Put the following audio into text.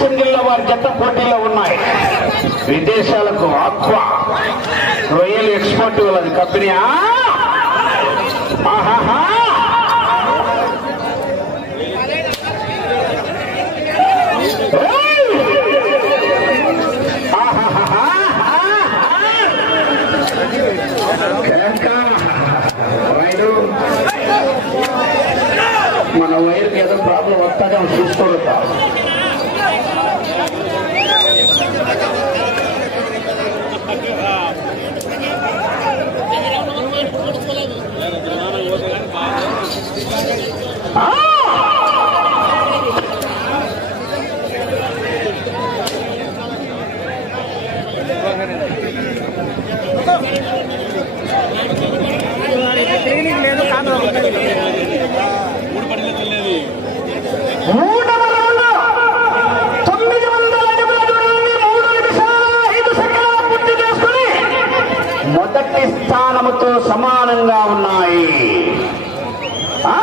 కుండీల్లో వారి జత పోటీలో ఉన్నాయి విదేశాలకు ఆక్వా రొయ్యల్ ఎక్స్పోర్ట్ వాళ్ళది కంపెనీ మన వైర్కి ఏదో ప్రాబ్లం వస్తానే చూసుకోగలుగుతాం మూడవ మొదటి స్థానముతో సమానంగా ఉన్నాయి ఆ!